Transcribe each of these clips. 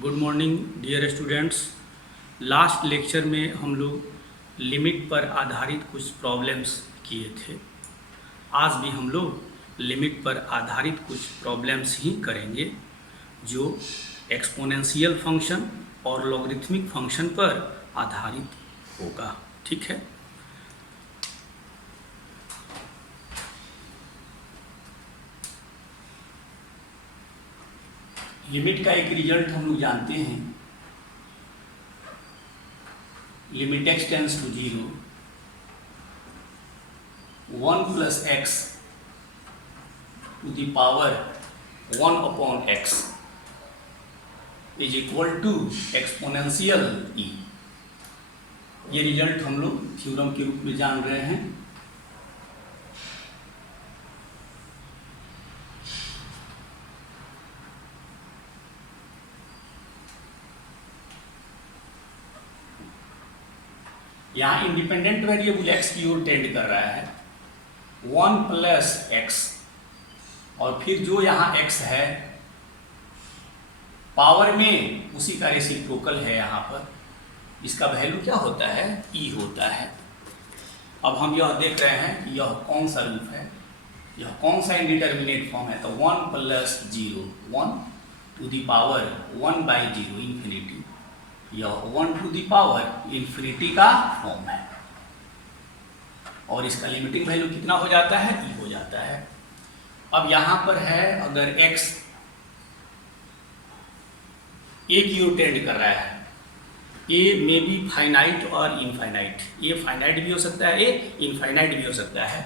Good morning dear students. Last lecture में हम लोग लिमिट पर आधारित कुछ प्रॉब्लम्स किए थे। आज भी हम लोग लिमिट पर आधारित कुछ प्रॉब्लम्स ही करेंगे जो एक्सपोनेंशियल फंक्शन और लॉगरिथमिक फंक्शन पर आधारित होगा। ठीक है। लिमिट का एक रिजल्ट हम लोग जानते हैं, limit x tends to 0, 1 plus x to the power 1 upon x is equal to exponential e। ये रिजल्ट हम लोग थ्योरम के रूप में जान रहे हैं। यहाँ इंडिपेंडेंट वेरिएबल x की ओर टेंड कर रहा है, 1 प्लस एक्स, और फिर जो यहाँ x है पावर में उसी का रेसिप्रोकल है। यहाँ पर इसका वैल्यू क्या होता है? e होता है। अब हम यह देख रहे हैं कि यह कौन सा रूप है, यह कौन सा इंडिटरमिनेट फॉर्म है। तो 1 plus 0, 1 to the power 1 by 0 infinity, यह 1 टू द पावर इंफिनिटी का फॉर्म है। और इसका लिमिटिंग वैल्यू कितना हो जाता है? e हो जाता है। अब यहां पर है अगर x a की ओर टेंड कर रहा है, a में बी फाइनाइट और इनफाइनाइट, a फाइनाइट भी हो सकता है, a इनफाइनाइट भी हो सकता है।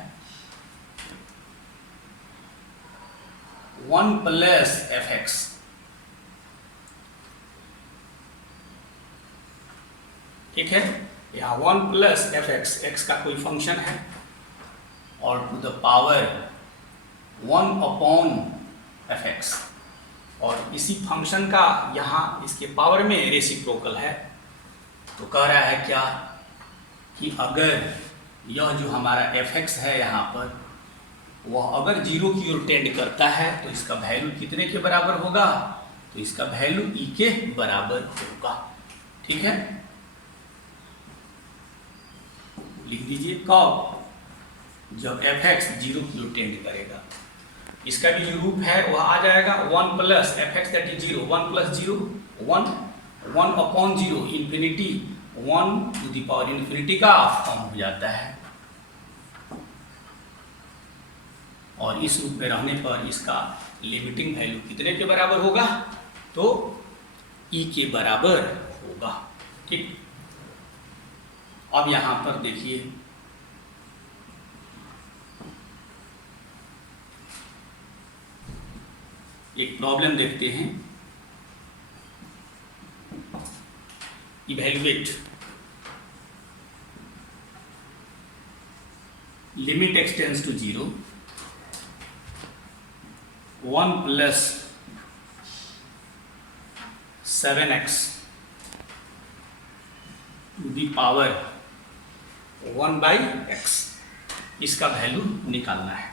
1 प्लस एफ एक्स, ठीक है। यहाँ 1 प्लस एफ एक्स, एक्स का कोई फंक्शन है, और to the power 1 upon f x, और इसी फंक्शन का यहाँ इसके पावर में रेसिप्रोकल है। तो कह रहा है क्या कि अगर यह जो हमारा एफ एक्स है यहाँ पर, वह अगर 0 की ओर टेंड करता है तो इसका वैल्यू कितने के बराबर होगा? तो इसका वैल्यू e के बराबर होगा। ठीक है, लिख दीजिए कब? जब एफ एक्स 0 की ओर टेंड करेगा। इसका भी जो रूप है वह आ जाएगा 1 plus f x that is 0, 1 plus 0 1, 1 upon 0 infinity, 1 to the power infinity का फॉर्म हो जाता है। और इस रूप में रहने पर इसका लिमिटिंग वैल्यू कितने के बराबर होगा? तो e के बराबर होगा। ठीक। अब यहां पर देखिए, एक प्रॉब्लम देखते हैं। Evaluate limit x tends to 0, 1 plus 7x to the power 1 by x, इसका वैल्यू निकालना है।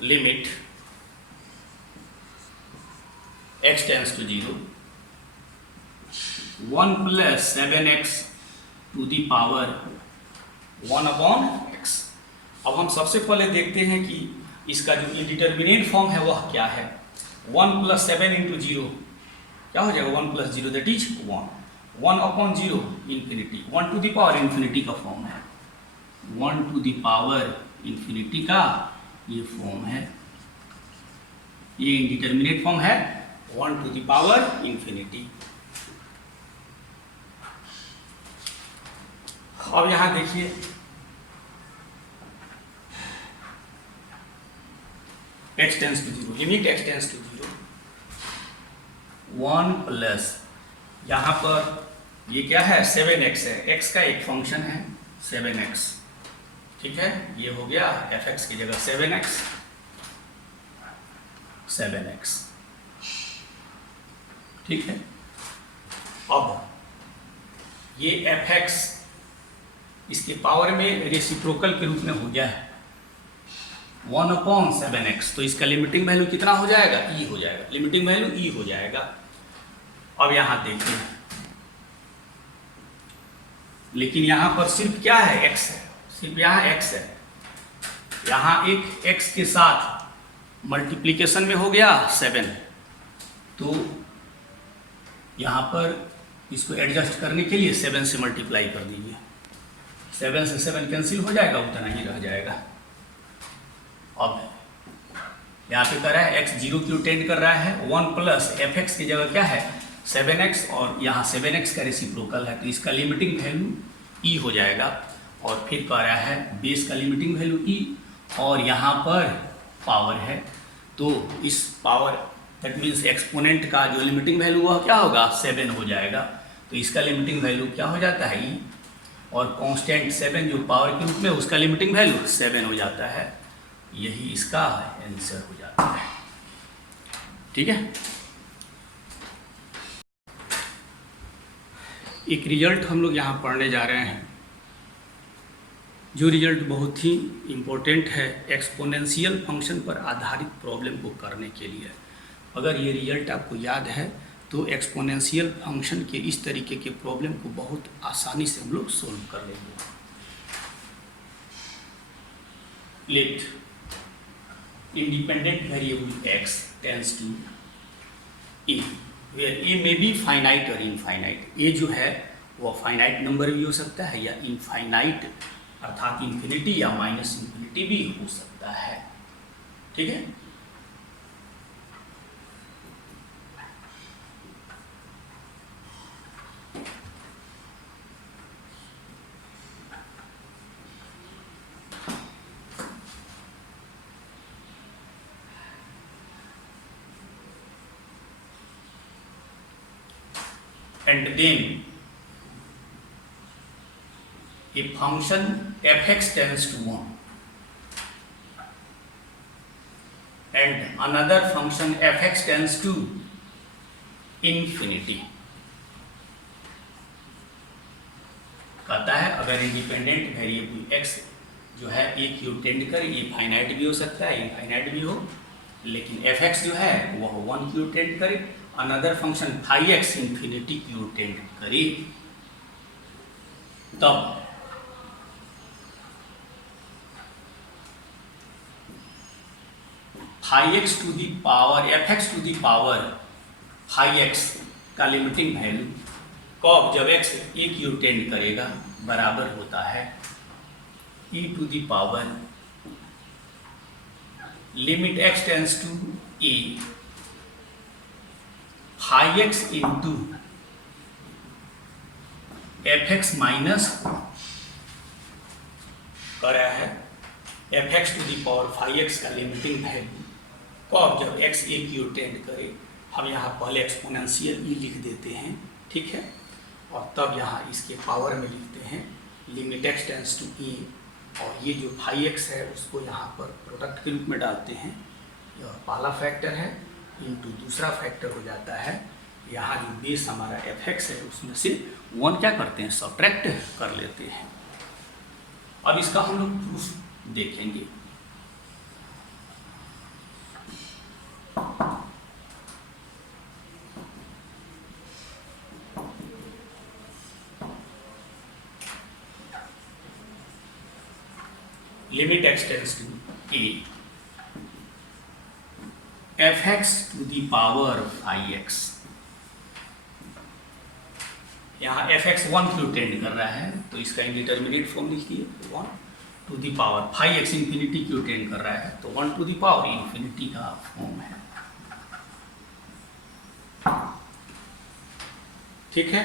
Limit x tends to 0, 1 plus 7x to the power 1 upon x। अब हम सबसे पहले देखते हैं कि इसका जो इंडिटरमिनेट फॉर्म है वह क्या है। 1 प्लस 7 इंटू 0 क्या हो जाएगा? 1 plus 0 that is 1, 1 upon 0 infinity, 1 to the power infinity का फॉर्म है, 1 टू द पावर इंफिनिटी का ये फॉर्म है। ये इंडिटरमिनेट फॉर्म है 1 टू द पावर इंफिनिटी। अब यहां देखिए, x tends to 0, limit x tends to 0, 1 plus, यहाँ पर ये क्या है? 7x है, x का एक फंक्शन है 7x। ठीक है, ये हो गया fx की जगह 7x, 7x। ठीक है। अब ये एफ एक्स इसके पावर में रेसिप्रोकल के रूप में हो गया है 1/7x, तो इसका लिमिटिंग वैल्यू कितना हो जाएगा, ई हो जाएगा, लिमिटिंग वैल्यू ई हो जाएगा। अब यहाँ देखिए, लेकिन यहाँ पर सिर्फ क्या है, x है, सिर्फ यहाँ x है, यहाँ एक x के साथ मल्टीप्लिकेशन में हो गया 7, तो यहाँ पर इसको एडजस्ट करने के लिए 7 से मल्टीप्लाई कर दीजिए, 7 से 7 कैंसिल हो जाएगा, उतना ही रह जाएगा। अब यहाँ पे कर रहा है x 0 की टेंड कर रहा है, 1 प्लस एफ एक्स की जगह क्या है 7x, और यहाँ 7x का रेसिप्रोकल है, तो इसका लिमिटिंग वैल्यू e हो जाएगा। और फिर कह रहा है बेस का लिमिटिंग वैल्यू e, और यहाँ पर पावर है, तो इस पावर दैट मीन्स एक्सपोनेंट का जो लिमिटिंग वैल्यू वह क्या होगा 7 हो जाएगा, तो इसका लिमिटिंग वैल्यू क्या हो जाता है e, और कांस्टेंट 7 जो पावर के रूप में उसका लिमिटिंग वैल्यू 7 हो जाता है। यही इसका आंसर हो जाता है। ठीक है, एक रिजल्ट हम लोग यहाँ पढ़ने जा रहे हैं, जो रिजल्ट बहुत ही इम्पोर्टेंट है एक्सपोनेंशियल फंक्शन पर आधारित प्रॉब्लम को करने के लिए। अगर ये रिजल्ट आपको याद है तो एक्सपोनेंशियल फंक्शन के इस तरीके के प्रॉब्लम को बहुत आसानी से हम लोग सोल्व कर लेंगे। Let independent variable x tends to a, where a may be finite or infinite। a जो है वह फाइनाइट नंबर भी हो सकता है या इनफाइनाइट अर्थात इन्फिनिटी या माइनस इन्फिनिटी भी हो सकता है। ठीक है, and then a function f(x) tends to 1 and another function f(x) tends to infinity। कहता है अगर इंडिपेंडेंट वेरिएबल x जो है a की ओर टेंड करे, ये फाइनाइट भी हो सकता है इनफाइनाइट भी हो, लेकिन f(x) जो है वह 1 की ओर टेंड करे, अनदर फंक्शन φx इंफिनिटी की ओर टेंड करे, तब φx to the power fx to the power φx का लिमिटिंग वैल्यू कब, जब x a की ओर टेंड करेगा, बराबर होता है e to the power limit x tends to a φx into fx minus कर रहा है fx to the power φx का लिमिटिंग वैल्यू कब, जब x a की ओर टेंड करे। हम यहाँ पहले एक्सपोनेंशियल e लिख देते हैं, ठीक है, और तब यहाँ इसके पावर में लिखते हैं limit x tends to a, और ये जो φx है उसको यहाँ पर प्रोडक्ट के रूप में डालते हैं, यह पहला फैक्टर है इंटू दूसरा फैक्टर हो जाता है, यहाँ जो बेस हमारा f(x) है उसमें से 1 क्या करते हैं सब्ट्रैक्ट कर लेते हैं। अब इसका हम लोग प्रूफ देखेंगे। Limit x tends to a f(x) to the power φx, यहाँ f(x) 1 की ओर टेंड कर रहा है, तो इसका इंडिटरमिनेट फॉर्म लिखिए 1 to the power φx infinity की ओर टेंड कर रहा है, तो 1 टू दी पावर इंफिनिटी का फॉर्म है। ठीक है,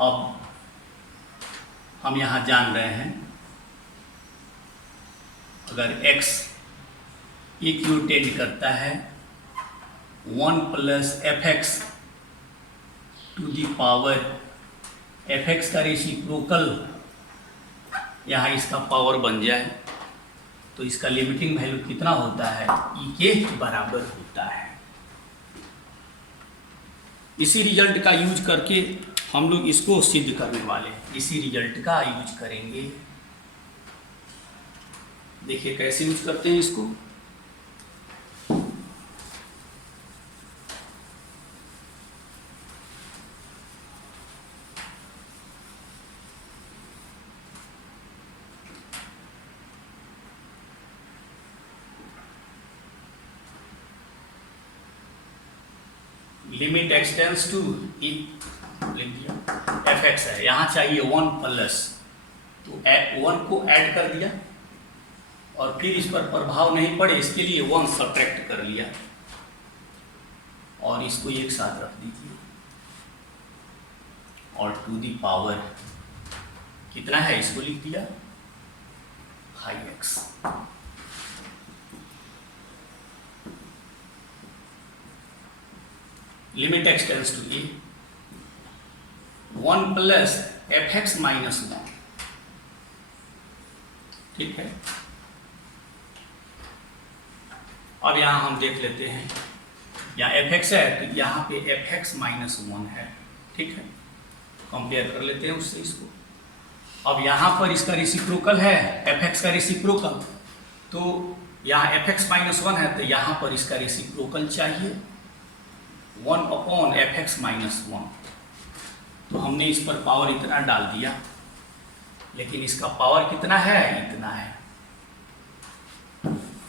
अब हम यहाँ जान रहे हैं अगर x a की ओर टेंड करता है 1 plus f(x) to the power f(x) का रेसिप्रोकल यहाँ इसका पावर बन जाए, तो इसका लिमिटिंग वैल्यू कितना होता है e के बराबर होता है। इसी रिजल्ट का यूज करके हम लोग इसको सिद्ध करने वाले हैं। इसी रिजल्ट का यूज करेंगे। देखिए कैसे यूज करते हैं इसको। लिमिट एक्सटेंस टू ई लिख दिया एफ एक्स है, यहाँ चाहिए 1 प्लस, तो 1 को ऐड कर दिया और फिर इस पर प्रभाव नहीं पड़े इसके लिए 1 सब्ट्रैक्ट कर लिया और इसको एक साथ रख दीजिए और टू दी पावर कितना है इसको लिख दिया 5x। Limit x tends to a 1 plus f x minus 1, ठीक है। अब यहां हम देख लेते हैं, यहाँ एफ एक्स है तो यहाँ पे एफ एक्स माइनस 1 है, ठीक है। कंपेयर कर लेते हैं उससे इसको। अब यहाँ पर इसका रेसिप्रोकल है एफ एक्स का रेसिप्रोकल, तो यहाँ एफ एक्स माइनस 1 है तो यहाँ पर इसका रेसिप्रोकल चाहिए 1 अपॉन एफ एक्स माइनस 1। तो हमने इस पर पावर इतना डाल दिया, लेकिन इसका पावर कितना है इतना है।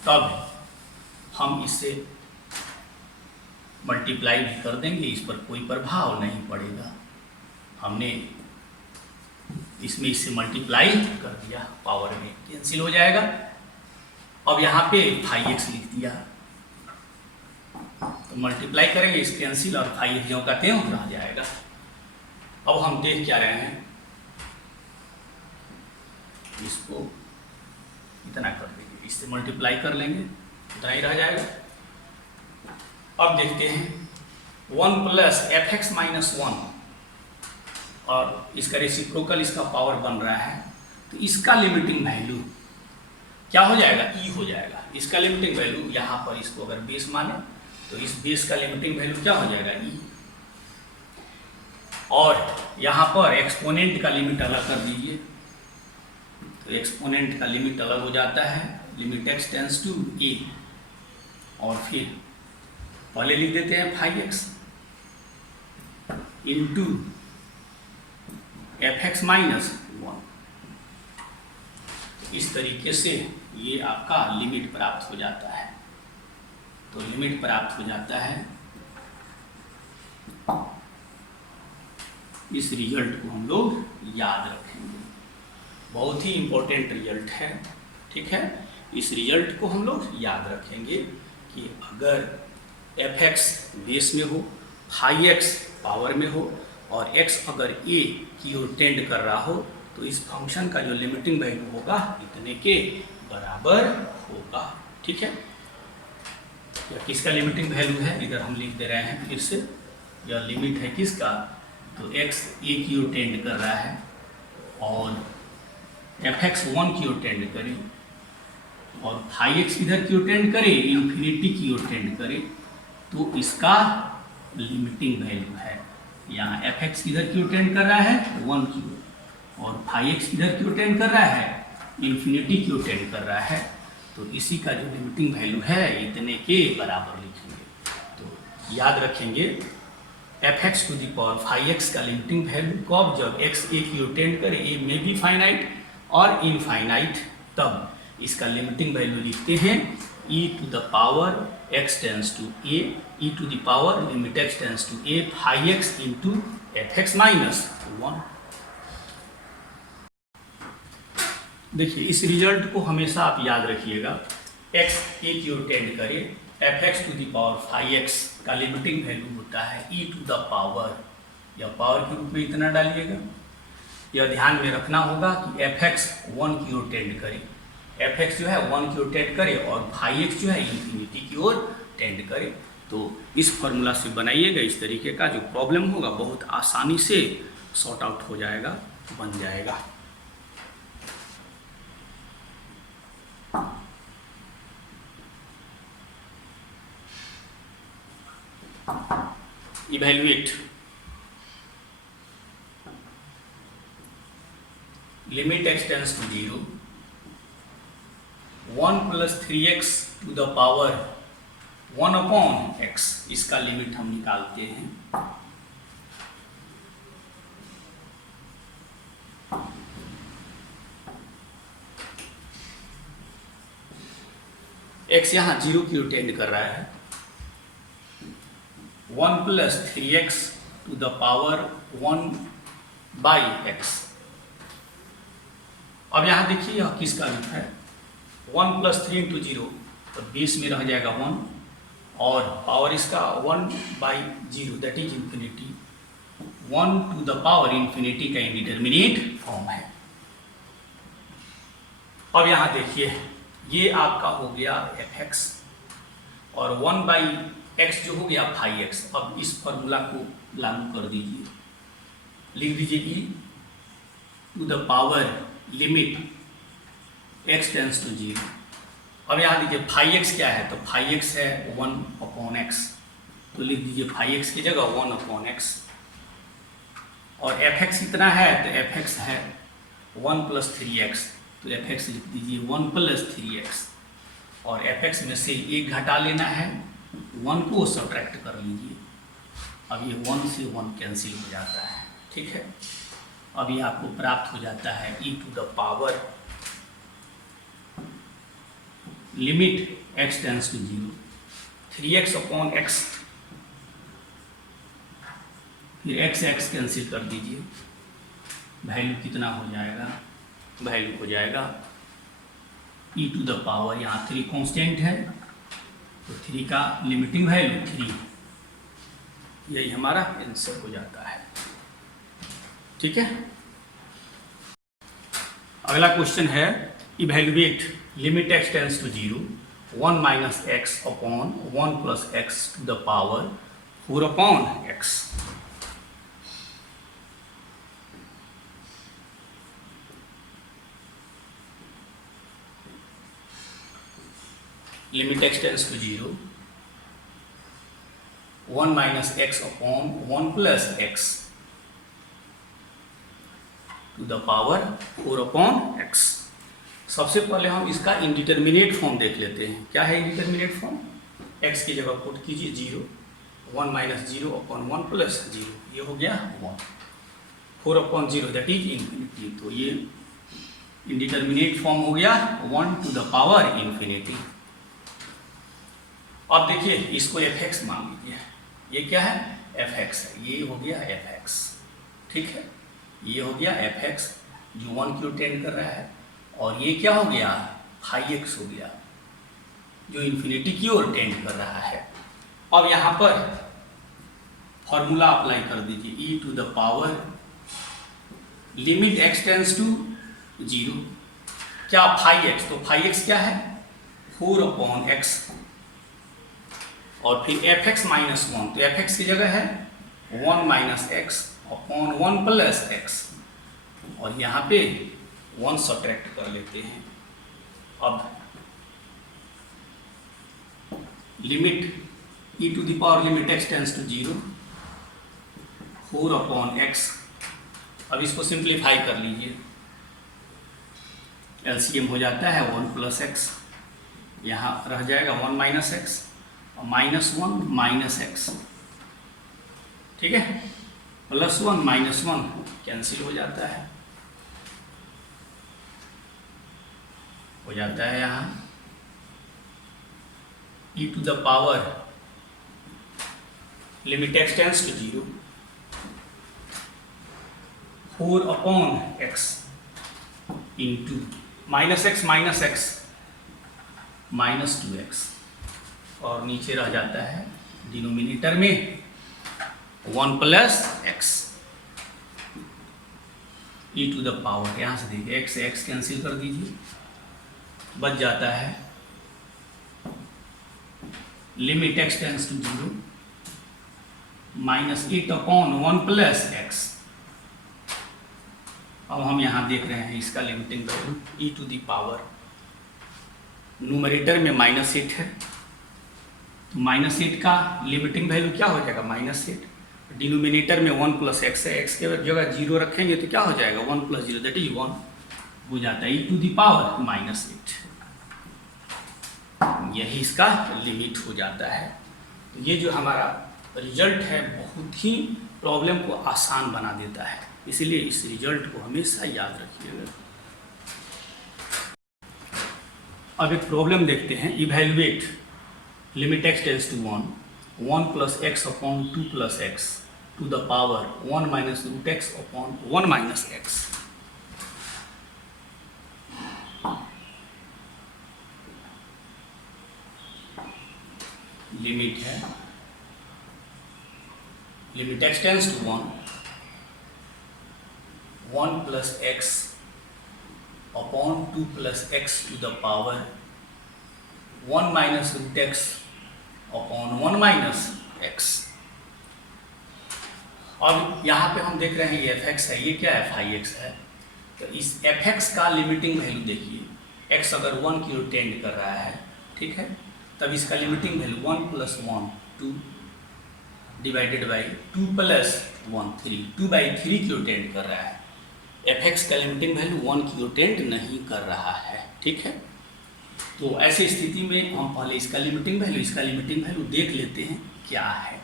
तब हम इससे मल्टीप्लाई भी कर देंगे, इस पर कोई प्रभाव नहीं पड़ेगा। हमने इसमें इससे मल्टीप्लाई कर दिया, पावर में कैंसिल हो जाएगा। अब यहाँ पे 5x लिख दिया, तो मल्टीप्लाई करेंगे इस कैंसिल और 5x जो का त्यों रह जाएगा। अब हम देख क्या रहे हैं, इसको इतना कर देंगे, इससे मल्टीप्लाई कर लेंगे, इतना ही रह जाएगा। अब देखते हैं 1 प्लस एफ एक्स माइनस 1 और इसका रेसिप्रोकल इसका पावर बन रहा है, तो इसका लिमिटिंग वैल्यू क्या हो जाएगा ई हो जाएगा। इसका लिमिटिंग वैल्यू यहाँ पर इसको अगर बेस माने तो इस बेस का लिमिटिंग वैल्यू क्या हो जाएगा ई, और यहाँ पर एक्सपोनेंट का लिमिट अलग कर दीजिए, तो एक्सपोनेंट का लिमिट अलग हो जाता है, लिमिट एक्स टेंस टू ए, और फिर पहले लिख देते हैं 5x into f x minus 1। इस तरीके से ये आपका लिमिट प्राप्त हो जाता है। तो लिमिट प्राप्त हो जाता है, इस रिजल्ट को हम लोग याद रखेंगे, बहुत ही इंपॉर्टेंट रिजल्ट है, ठीक है। इस रिजल्ट को हम लोग याद रखेंगे कि अगर एफ एक्स बेस में हो, 5x पावर में हो और x अगर a की ओर टेंड कर रहा हो, तो इस फंक्शन का जो लिमिटिंग वैल्यू होगा इतने के बराबर होगा, ठीक है। या किसका लिमिटिंग वैल्यू है इधर हम लिख दे रहे हैं फिर से, यह लिमिट है किसका, तो x a की ओर टेंड कर रहा है और एफ एक्स 1 की ओर टेंड करे और 5x इधर की ओर टेंड करे, इन्फिनिटी की ओर टेंड करे, तो इसका लिमिटिंग वैल्यू है। यहाँ एफ एक्स किधर की ओर टेंड कर रहा है 1 की ओर, और 5x किधर की ओर टेंड कर रहा है इन्फिनिटी की ओर टेंड कर रहा है, तो इसी का जो लिमिटिंग वैल्यू है इतने के बराबर लिखेंगे। तो याद रखेंगे f x to the power 5x का लिमिटिंग वैल्यू कब, जब x a की ओर टेंड करे, a में भी फाइनाइट और इनफाइनाइट, तब इसका लिमिटिंग वैल्यू लिखते हैं e to the power x tends to a, e to the power limit x tends to a 5x into f x minus 1। देखिए इस रिजल्ट को हमेशा आप याद रखिएगा, x a की ओर टेंड करे, f x to the power 5x का लिमिटिंग वैल्यू होता है e टू द पावर, या पावर के रूप में इतना डालिएगा। यह ध्यान में रखना होगा कि एफ एक्स 1 की ओर टेंड करे, एफ एक्स जो है 1 की ओर टेंड करे और 5x जो है इन्फिनिटी की ओर टेंड करे। तो इस फॉर्मूला से बनाइएगा, इस तरीके का जो प्रॉब्लम होगा बहुत आसानी से सॉर्ट आउट हो जाएगा, बन जाएगा। evaluate limit x tends to 0, 1 plus 3x to the power 1 upon x, इसका लिमिट हम निकालते हैं। x यहाँ 0 की ओर टेंड कर रहा है, 1 plus 3x to the power 1 by x। अब यहाँ देखिए यह किसका रूप है, 1 प्लस 3 इंटू 0, तो 20 में रह जाएगा 1, और पावर इसका 1 by 0 that is infinity, 1 to the power infinity का इंडिटरमिनेट फॉर्म है। अब यहाँ देखिए ये आपका हो गया fx और 1 बाई एक्स जो हो गया फाई एक्स। अब इस फॉर्मूला को लागू कर दीजिए, लिख दीजिए e to the power limit x tends to 0। अब यहाँ दीजिए फाई एक्स क्या है, तो फाई एक्स है 1 अपॉन एक्स, तो लिख दीजिए फाई एक्स की जगह 1 अपॉन एक्स, और fx कितना है, तो fx है 1 प्लस 3x, तो fx लिख दीजिए 1 प्लस 3x, और fx में से एक घटा लेना है, 1 को सब्ट्रैक्ट कर लीजिए। अब ये 1 से 1 कैंसिल हो जाता है, ठीक है। अब ये आपको प्राप्त हो जाता है e to the power limit x tends to 0, 3x upon x, फिर x कैंसिल कर दीजिए, वैल्यू कितना हो जाएगा, वैल्यू हो जाएगा e टू द पावर, यहाँ 3 कांस्टेंट है, तो 3 का लिमिटिंग वैल्यू 3, यही हमारा आंसर हो जाता है, ठीक है। अगला क्वेश्चन है evaluate limit x tends to 0, 1 minus x upon 1 plus x to the power 4 upon x. Limit x tends to 0, 1 minus x upon 1 plus x to the power 4 upon x. सबसे पहले हम इसका इंडिटरमिनेट फॉर्म देख लेते हैं। क्या है indeterminate form, x की जगह पुट कीजिए 0, 1 माइनस 0 अपॉन 1 प्लस 0, ये हो गया 1, 4 अपॉन 0 दैट इज इंफिनिटी, तो ये इंडिटरमिनेट फॉर्म हो गया 1 टू द पावर इंफिनिटी। अब देखिए इसको fx मान लीजिए, ये क्या है fx है, ये हो गया fx, ठीक है, ये हो गया fx जो 1 की ओर टेंड कर रहा है, और ये क्या हो गया फाई एक्स हो गया जो इंफिनिटी की ओर टेंड कर रहा है। अब यहाँ पर फॉर्मूला अप्लाई कर दीजिए, e to the power limit x tends to 0, क्या फाई एक्स, तो फाई एक्स क्या है 4 अपॉन एक्स, और फिर fx माइनस 1, तो fx की जगह है 1 minus x upon 1 plus x, और यहाँ पे 1 सब्ट्रैक्ट कर लेते हैं। अब limit e to the power limit x tends to 0, 4 upon x, अब इसको सिंप्लीफाई कर लीजिए, एलसीएम हो जाता है 1 प्लस एक्स, यहाँ रह जाएगा 1 माइनस एक्स, और माइनस 1 माइनस एक्स, ठीक है, प्लस 1 माइनस 1 कैंसिल हो जाता है, यहाँ e to the power limit x tends to 0, 4 upon x into minus x minus 2x, और नीचे रह जाता है डिनोमिनेटर में 1 plus x, e to the power, यहाँ से देखिए x से x कैंसिल कर दीजिए, बच जाता है limit x tends to 0 minus 8 upon 1 plus x. अब हम यहाँ देख रहे हैं इसका limiting value e to the power, numerator में -8 है, तो -8 का लिमिटिंग वैल्यू क्या हो जाएगा -8, डिनोमिनेटर में 1 प्लस एक्स है, एक्स के जगह 0 रखेंगे तो क्या हो जाएगा 1 प्लस 0 दैट इज 1 हो जाता है e⁻⁻8। यही इसका लिमिट हो जाता है। तो ये जो हमारा रिजल्ट है बहुत ही प्रॉब्लम को आसान बना देता है, इसलिए इस रिजल्ट को हमेशा याद रखिएगा। अब एक प्रॉब्लम देखते हैं, evaluate limit x tends to 1 plus x upon 2 plus x to the power 1 minus root x upon 1 minus x. Limit है limit x tends to 1 plus x upon 2 plus x to the power 1 minus root x upon 1 minus x. अब यहाँ पे हम देख रहे हैं ये fx है, ये क्या है फाई एक्स है। तो इस fx का लिमिटिंग वैल्यू देखिए, x अगर 1 की ओर टेंड कर रहा है, ठीक है, तब इसका limiting value 1 plus 1 2 divided by 2 plus 1 3 2/3 की ओर टेंड कर रहा है। fx का लिमिटिंग वैल्यू 1 की ओर टेंड नहीं कर रहा है, ठीक है। तो ऐसी स्थिति में हम पहले इसका लिमिटिंग वैल्यू देख लेते हैं क्या है।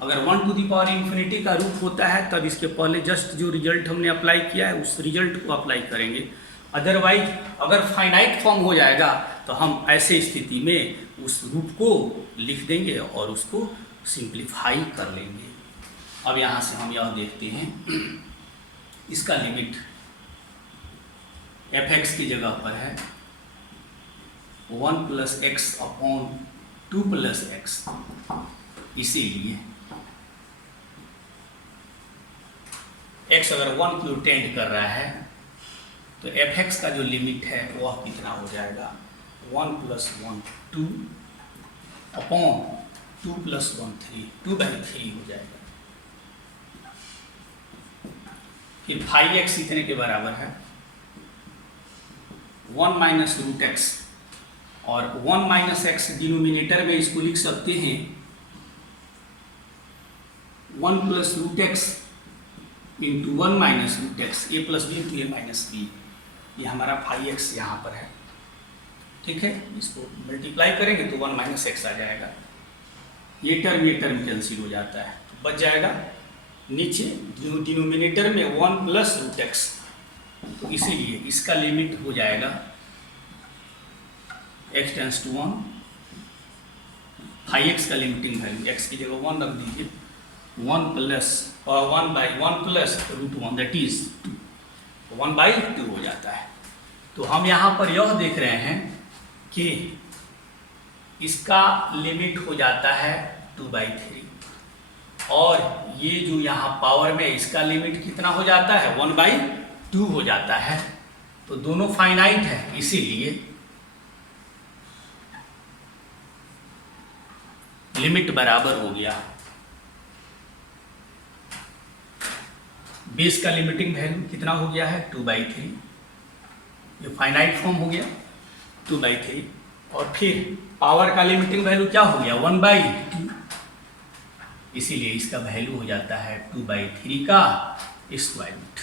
अगर 1 टू द पावर इन्फिनिटी का रूप होता है तब इसके पहले जस्ट जो रिजल्ट हमने अप्लाई किया है उस रिजल्ट को अप्लाई करेंगे। अदरवाइज अगर फाइनाइट फॉर्म हो जाएगा तो हम ऐसे स्थिति में उस रूप को लिख देंगे और उसको सिंप्लीफाई कर लेंगे। अब यहाँ से हम यह देखते हैं, इसका लिमिट fx की जगह पर है 1 plus x upon 2 plus x, इसीलिए x अगर 1 की ओर टेंड कर रहा है तो fx का जो लिमिट है वह कितना हो जाएगा 1 प्लस 1 2 अपॉन 2 प्लस 1 3 2/3 हो जाएगा। फिर फाई एक्स इतने के बराबर है 1 माइनस रूट एक्स, और 1 माइनस एक्स डिनोमिनेटर में इसको लिख सकते हैं 1 plus root x into 1 minus root x, A plus B into A minus B. ये हमारा फाई एक्स यहाँ पर है, ठीक है। इसको मल्टीप्लाई करेंगे तो 1 माइनस एक्स आ जाएगा। ये टर्म कैंसिल हो जाता है, तो बच जाएगा नीचे डिनोमिनेटर में 1 प्लस रूट एक्स, तो इसीलिए इसका लिमिट हो जाएगा x tends to 1, phi x का लिमिटिंग वैल्यू x की जगह 1 रख दीजिए 1 plus 1 plus root 1 that is 1/2 हो जाता है। तो हम यहाँ पर यह देख रहे हैं कि इसका लिमिट हो जाता है 2/3, और ये जो यहाँ पावर में इसका लिमिट कितना हो जाता है 1/2 हो जाता है। तो दोनों फाइनाइट है, इसीलिए लिमिट बराबर हो गया। बेस का लिमिटिंग वैल्यू कितना हो गया है 2/3, ये फाइनाइट फॉर्म हो गया 2/3, और फिर पावर का लिमिटिंग वैल्यू क्या हो गया 1/2, इसीलिए इसका वैल्यू हो जाता है 2/3 का स्क्वायर रूट।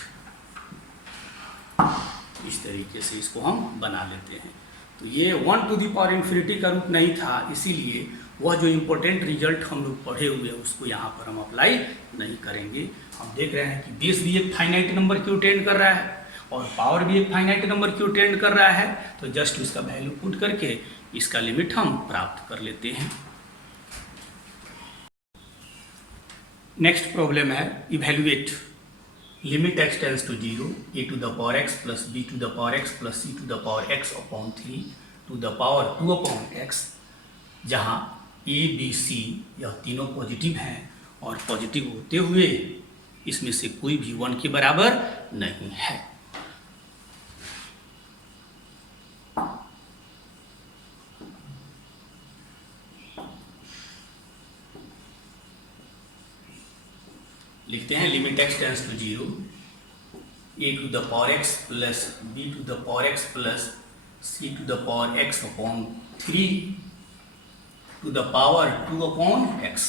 इस तरीके से इसको हम बना लेते हैं। तो ये 1 टू द पावर इन्फिनिटी का रूप नहीं था, इसीलिए वह जो इम्पोर्टेंट रिजल्ट हम लोग पढ़े हुए हैं उसको यहाँ पर हम अप्लाई नहीं करेंगे। हम देख रहे हैं कि बेस भी एक फाइनाइट नंबर की ओर टेंड कर रहा है और पावर भी एक फाइनाइट नंबर की ओर टेंड कर रहा है, तो जस्ट इसका वैल्यू पुट करके इसका लिमिट हम प्राप्त कर लेते हैं। नेक्स्ट प्रॉब्लम है evaluate limit x tends to 0 a to the power x plus b to the power x plus c to the power x upon 3 to the power 2 upon x, जहाँ a b c यह तीनों positive हैं और positive होते हुए इसमें से कोई भी 1 के बराबर नहीं है। लिखते हैं limit x tends to 0 a to the power x plus b to the power x plus c to the power x upon 3 to the power 2 upon x।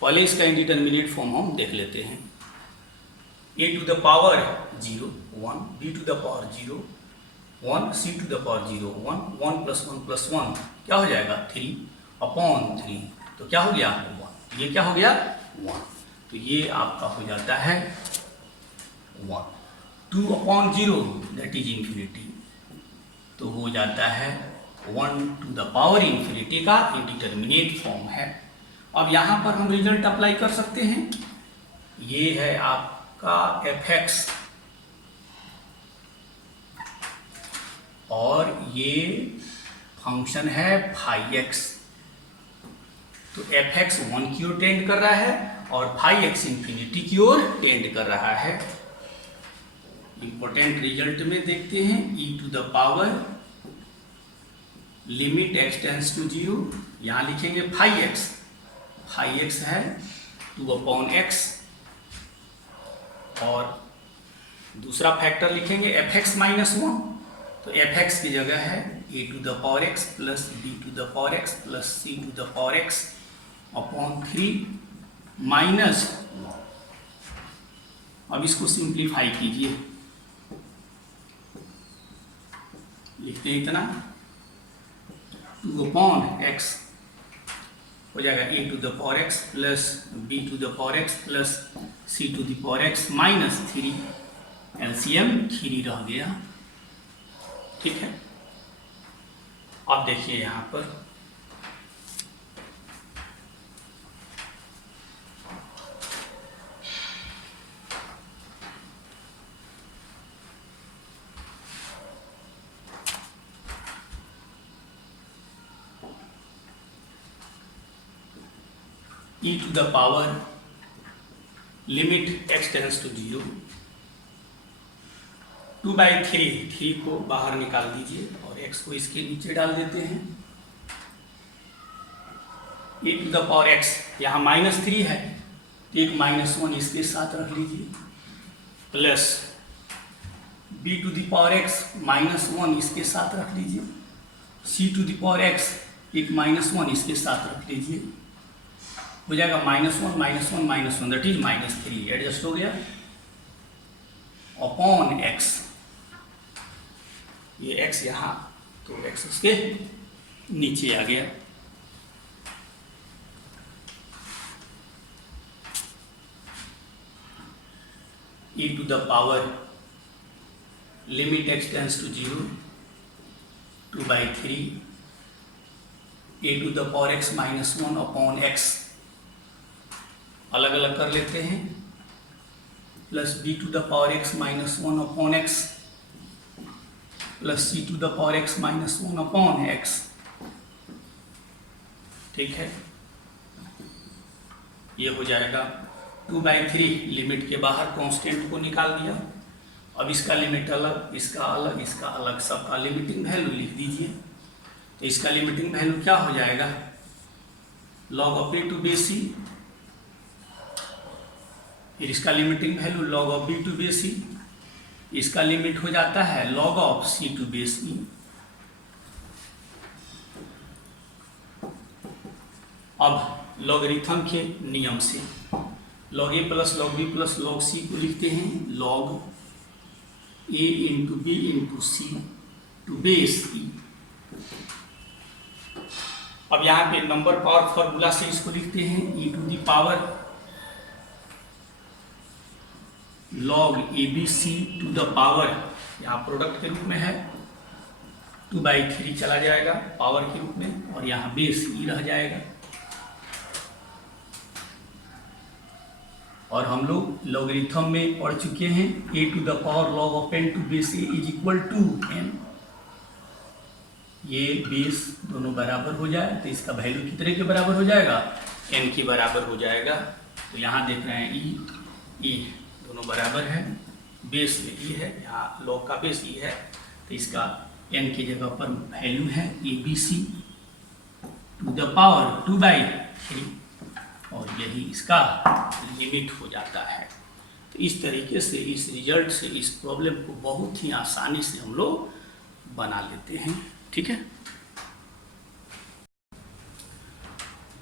पहले इसका इंडिटरमिनेट फॉर्म हम देख लेते हैं। a to the power 0 1, b to the power 0 1, c to the power 0 1, 1 plus 1 plus 1 क्या हो जाएगा 3/3। तो क्या हो गया 1, ये क्या हो गया 1, तो ये आपका हो जाता है 1। 2/0 दैट इज इंफिनिटी, तो हो जाता है 1 to the power इंफिनिटी का इंडिटरमिनेट फॉर्म है। अब यहाँ पर हम रिजल्ट अप्लाई कर सकते हैं। ये है आपका fx और ये फंक्शन है phi x। तो fx 1 की ओर टेंड कर रहा है और phi x इंफिनिटी की ओर टेंड कर रहा है। इंपॉर्टेंट रिजल्ट में देखते हैं e to the power limit x tends to 0, यहाँ लिखेंगे phi x है 2/x और दूसरा फैक्टर लिखेंगे fx -1, तो fx की जगह है a to the power x plus b to the power x plus c to the power x upon 3 minus. अब इसको सिंप्लीफाई कीजिए, लिखते हैं इतना 2/x हो जाएगा a to the power x plus b to the power x plus c to the power x minus 3, LCM 3 रह गया। ठीक है, अब देखिए यहाँ पर e to the power limit x tends to 0 2/3 को बाहर निकाल दीजिए और x को इसके नीचे डाल देते हैं। e to the power x यहाँ -3 है, तो एक -1 इसके साथ रख लीजिए plus b to the power x -1 इसके साथ रख लीजिए, c to the power x एक -1 इसके साथ रख लीजिए, हो जाएगा -1 दैट इज -3, एडजस्ट हो गया अपॉन x। ये x यहाँ, तो x उसके नीचे आ गया। e to the power limit x tends to 0 2/3 a to the power x -1 upon x अलग अलग कर लेते हैं, plus b to the power x -1 upon x plus c to the power x -1 upon x। ठीक है, ये हो जाएगा 2/3, लिमिट के बाहर कांस्टेंट को निकाल दिया। अब इसका लिमिट अलग, इसका अलग, इसका अलग, सबका लिमिटिंग वैल्यू लिख दीजिए। तो इसका लिमिटिंग वैल्यू क्या हो जाएगा log of a to base c, फिर इसका limiting value log of b to base c, इसका लिमिट हो जाता है log of c to base e। अब लॉगरिथम के नियम से log a plus log b plus log c को लिखते हैं log a into b into c to base e। अब यहाँ पे नंबर पावर फॉर्मूला से इसको लिखते हैं e to the power log abc to the power, यहाँ प्रोडक्ट के रूप में है 2/3 चला जाएगा पावर के रूप में और यहाँ बेस e रह जाएगा। और हम लोग लॉगरिथम में पढ़ चुके हैं a to the power log of n to base a is equal to n। ये बेस दोनों बराबर हो जाए तो इसका वैल्यू कितने के बराबर हो जाएगा n के बराबर हो जाएगा। तो यहाँ देख रहे हैं e दोनों बराबर है, बेस में e है, यहाँ log का बेस e है, तो इसका n की जगह पर वैल्यू है abc टू द पावर 2/3 और यही इसका लिमिट हो जाता है। तो इस तरीके से इस रिजल्ट से इस प्रॉब्लम को बहुत ही आसानी से हम लोग बना लेते हैं। ठीक है,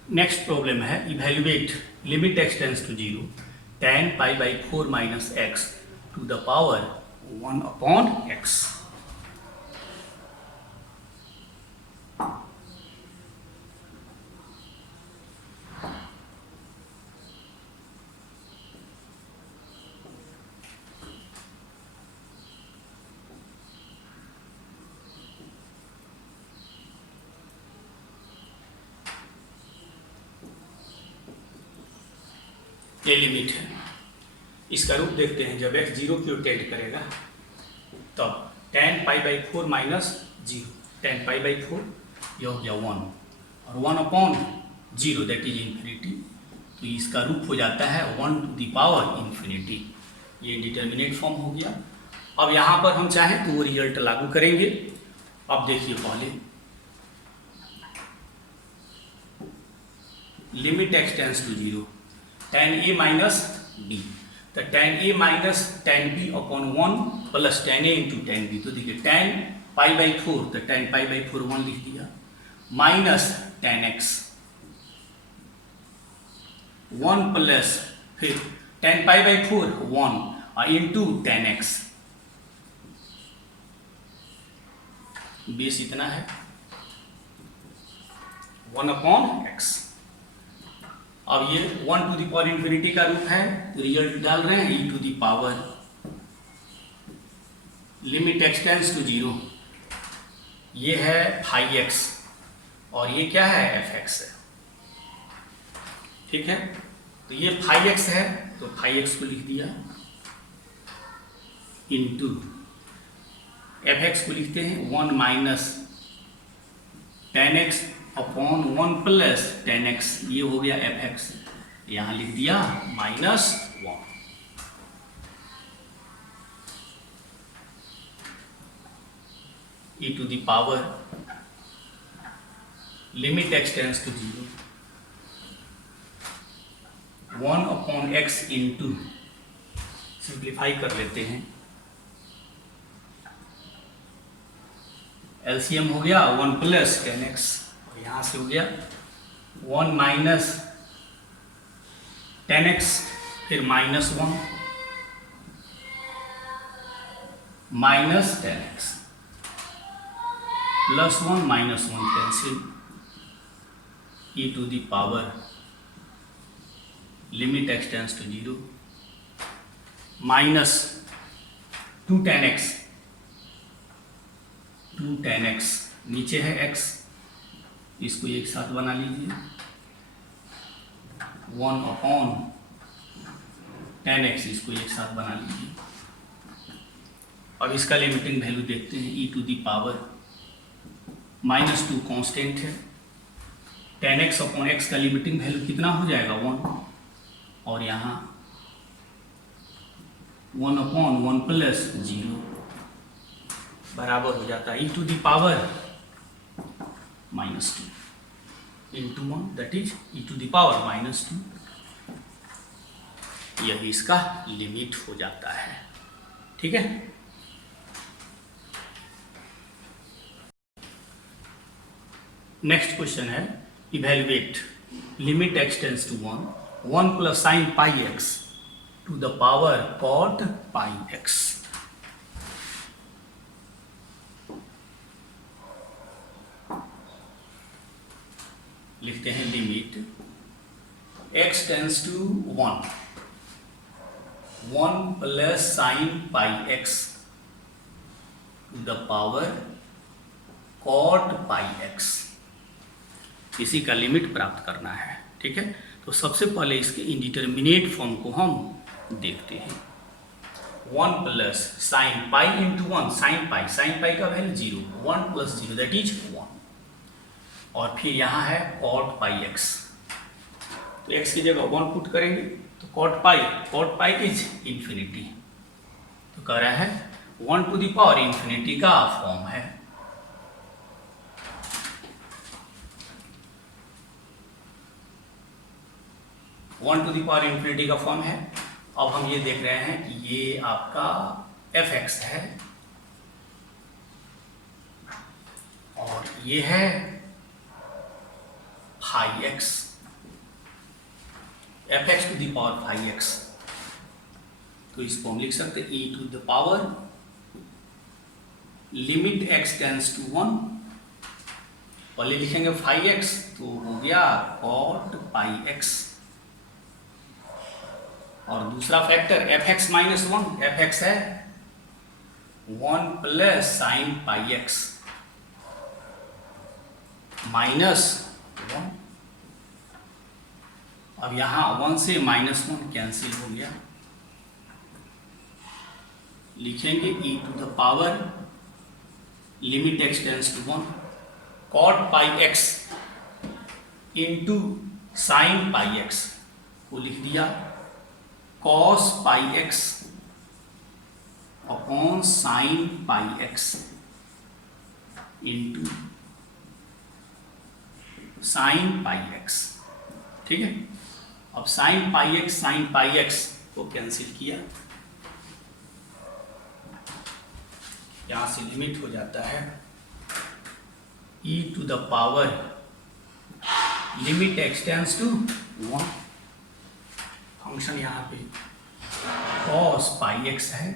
नेक्स्ट प्रॉब्लम है evaluate limit x tends to 0 tan pi by 4 minus x to the power 1 upon x. ये लिमिट है, इसका रूप देखते हैं। जब x 0 की ओर टेंड करेगा तब tan pi by 4 minus 0, tan pi by 4 ये हो गया 1 और 1 अपॉन 0 दैट इज इन्फिनिटी, तो इसका रूप हो जाता है 1 टू द पावर इन्फिनिटी। ये डिटर्मिनेट फॉर्म हो गया। अब यहाँ पर हम चाहें तो वो रिजल्ट लागू करेंगे। अब देखिए पहले limit x tends to 0 tan a minus b, तो tan a minus tan b upon 1 plus tan a into tan b। तो देखिए tan पाई बाई 4, तो tan पाई बाई 4 1 लिख दिया, माइनस tan x 1 प्लस फिर tan पाई बाई 4 1 और into tan x, base इतना है 1 अपॉन x। अब ये 1 टू द पावर इन्फिनिटी का रूप है, तो रिजल्ट डाल रहे हैं e to the power limit x tends to 0, ये है फाई एक्स और ये क्या है एफ एक्स है। ठीक है, तो ये फाई एक्स है तो फाई एक्स को लिख दिया, इंटू एफ एक्स को लिखते हैं 1 minus tan x upon 1 plus tan x, ये हो गया एफ एक्स, यहां लिख दिया minus 1। e to the power limit x tends to 0 1 upon x into, simplify कर लेते हैं, एलसीएम हो गया 1 प्लस टेन एक्स, यहां से हो गया 1 माइनस टेन एक्स फिर minus 1 minus tan x plus 1 minus 1 cancel, e to the power limit x tends to 0 minus 2 tan x, 2 tan x नीचे है x, इसको एक साथ बना लीजिए 1 अपॉन टेन एक्स, इसको एक साथ बना लीजिए। अब इसका लिमिटिंग वैल्यू देखते हैं, e to the power minus 2 constant है, टेन एक्स अपॉन एक्स का लिमिटिंग वैल्यू कितना हो जाएगा 1, और यहाँ 1 अपॉन 1 प्लस 0 बराबर हो जाता है e to the power minus 2 into 1 that is e to the power minus 2। यही इसका लिमिट हो जाता है। ठीक है, नेक्स्ट क्वेश्चन है evaluate limit x tends to 1 plus sine pi x to the power cot pi x. लिखते हैं limit x tends to 1 plus sine pi x to the power cot pi x, इसी का limit प्राप्त करना है। ठीक है, तो सबसे पहले इसके इंडिटरमिनेट फॉर्म को हम देखते हैं। 1 plus sine pi into 1, sine pi का वैल्यू 0, 1 प्लस 0 दैट इज 1, और फिर यहाँ है कॉट पाई एक्स, तो एक्स की जगह 1 पुट करेंगे तो कॉट पाई इज इन्फिनिटी, तो कह रहा है 1 टू द पावर इन्फिनिटी का फॉर्म है। One two the power infinity का फॉर्म है। अब हम ये देख रहे हैं कि ये आपका एफ एक्स है और ये है phi x, f x to the power 5x, तो इसको हम लिख सकते हैं e to the power limit x tends to 1, पहले लिखेंगे 5x तो हो गया cot पाई x, और दूसरा factor F x minus 1, F x है 1 plus sine pi x minus 1। अब यहां 1 से माइनस 1 कैंसिल हो गया, लिखेंगे e to the power limit x tends to 1 cot pi x into sine pi x को लिख दिया cos pi x upon sine pi x into sine pi x। ठीक है, अब साइन पाई x को कैंसिल किया, यहां से लिमिट हो जाता है e to the power limit x tends to 1, function यहां पे cos पाई x है,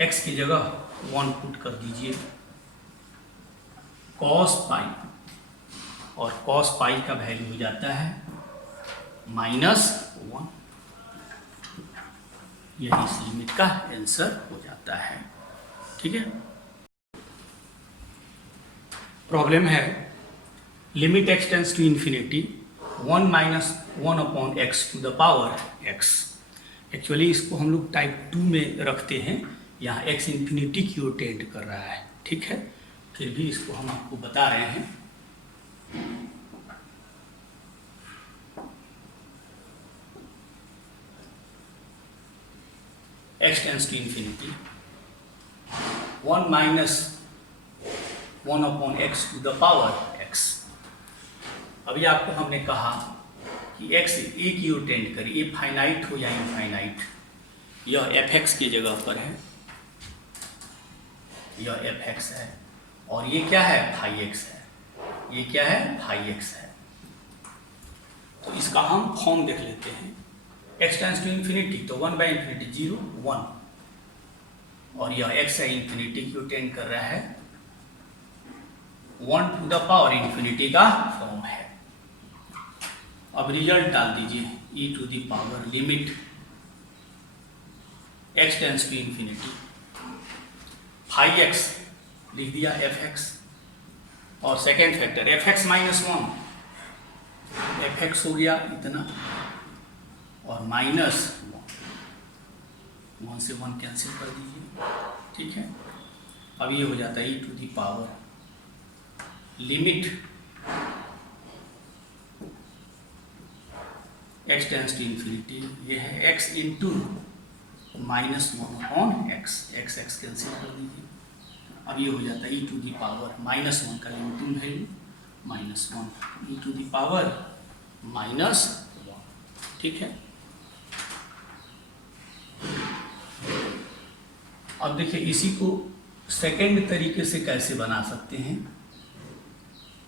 x की जगह 1 पुट कर दीजिए, cos पाई, और cos पाई का वैल्यू हो जाता है -1, यही इस लिमिट का आंसर हो जाता है। ठीक है, प्रॉब्लम है limit x tends to infinity 1 minus 1 upon x to the power x। Actually इसको हम लोग टाइप 2 में रखते हैं, यहाँ x इन्फिनिटी की ओर टेंड कर रहा है। ठीक है, फिर भी इसको हम आपको बता रहे हैं। x tends to infinity 1 minus 1 upon x to the power x। अभी आपको हमने कहा कि x a की ओर टेंड करे, ये फाइनाइट हो या इनफाइनाइट, यह f(x) की जगह पर है, यह f(x) है, और ये क्या है फाई x है, ये क्या है फाई x है। तो इसका हम फॉर्म देख लेते हैं, x टेंस टू इन्फिनिटी तो 1 बाई इन्फिनिटी 0 1, और यह x है इन्फिनिटी की ओर टेंड कर रहा है, 1 टू द पावर इन्फिनिटी का फॉर्म है। अब रिजल्ट डाल दीजिए, e to the power limit x tends to infinity phi x लिख दिया f(x), और second factor f(x) minus 1, f(x) हो गया इतना, और माइनस 1 से 1 कैंसिल कर दीजिए। ठीक है, अब ये हो जाता है e to the power limit x tends to infinity, ये है x into minus 1 upon x, x cancel कर दीजिए। अब ये हो जाता है e टू द पावर -1 का limiting value -1, e to the power -1। ठीक है, अब देखिए इसी को सेकेंड तरीके से कैसे बना सकते हैं,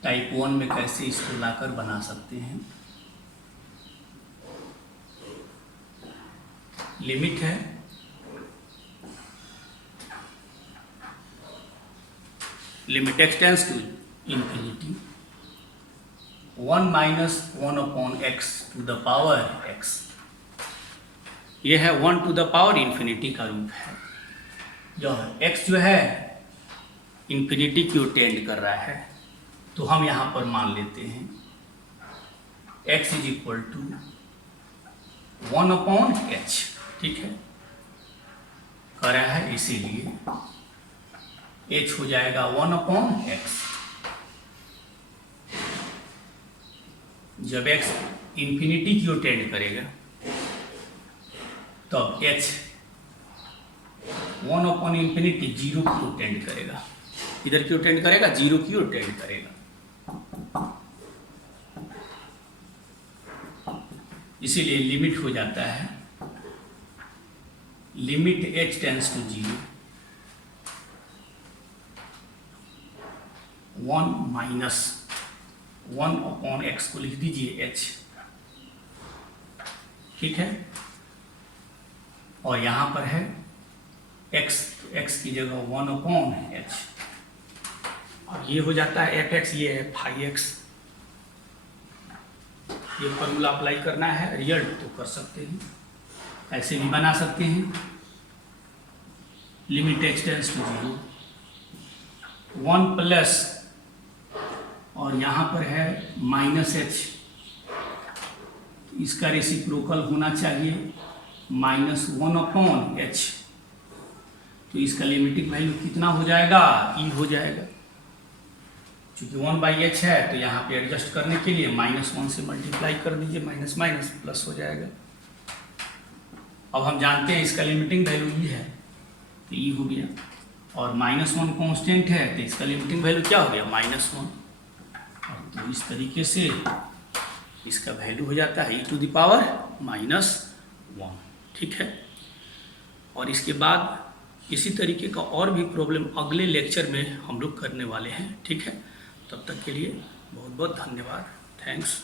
टाइप 1 में कैसे इसको लाकर बना सकते हैं। लिमिट है limit x tends to infinity 1 minus 1 upon x to the power x, ये है 1 टू द पावर इन्फिनिटी का रूप है। यह x जो है इन्फिनिटी की ओर टेंड कर रहा है, तो हम यहाँ पर मान लेते हैं x is equal to 1 upon h। ठीक है, कर रहा है इसीलिए h हो जाएगा 1 अपॉन x। जब x इन्फिनिटी की ओर टेंड करेगा तब h 1 अपॉन इन्फिनिटी 0 की ओर टेंड करेगा, इधर की ओर टेंड करेगा, 0 की ओर टेंड करेगा, इसीलिए लिमिट हो जाता है limit h tends to 0 1 minus 1/x को लिख दीजिए h, ठीक है। और यहाँ पर है x, तो x की जगह 1/h, और ये हो जाता है fx, ये है phi x। ये फॉर्मूला अप्लाई करना है, रिजल्ट तो कर सकते हैं, ऐसे भी बना सकते हैं। Limit h tends to 0, 1 plus, और यहाँ पर है -h, इसका रेसिप्रोकल होना चाहिए -1/h, तो इसका लिमिटिंग वैल्यू कितना हो जाएगा, e हो जाएगा। चूंकि 1/h है तो यहाँ पे एडजस्ट करने के लिए -1 से मल्टीप्लाई कर दीजिए, माइनस माइनस प्लस हो जाएगा। अब हम जानते हैं इसका लिमिटिंग वैल्यू e है, तो e हो गया, और -1 कांस्टेंट है तो इसका लिमिटिंग वैल्यू क्या हो गया, -1। तो इस तरीके से इसका वैल्यू हो जाता है e⁻⁻1, ठीक है। और इसके बाद इसी तरीके का और भी प्रॉब्लम अगले लेक्चर में हम लोग करने वाले हैं, ठीक है। तब तक के लिए बहुत बहुत धन्यवाद, थैंक्स।